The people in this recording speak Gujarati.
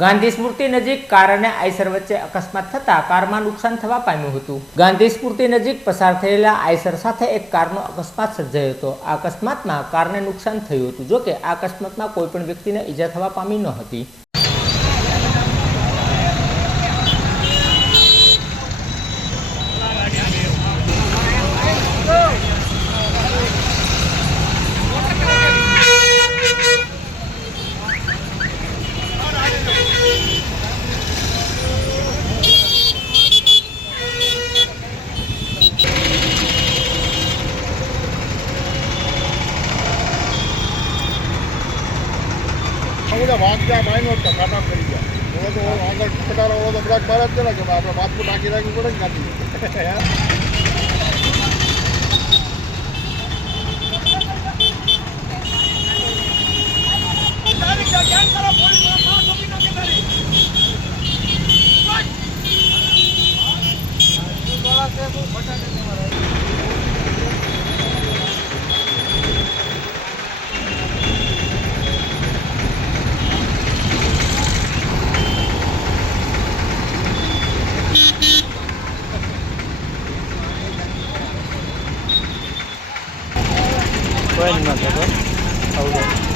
ગાંધી સ્મૃતિ નજીક કાર અને આઈસર વચ્ચે અકસ્માત થતા કારમાં નુકસાન થવા પામ્યું હતું। ગાંધી સ્મૃતિ નજીક પસાર થયેલા આઈસર સાથે એક કારનો અકસ્માત સર્જાયો હતો। આ અકસ્માતમાં કારને નુકસાન થયું હતું। જો કે આ અકસ્માતમાં કોઈ પણ વ્યક્તિને ઈજા થવા પામી ન હતી। भाग गया माइनर का काटा कर गया वो तो आगे कटारा वो तो ब्लैक मारा चला कि આપણે बात को टाकी રાખી પડે ને ગાડી કોઈ નહીં થતો આવું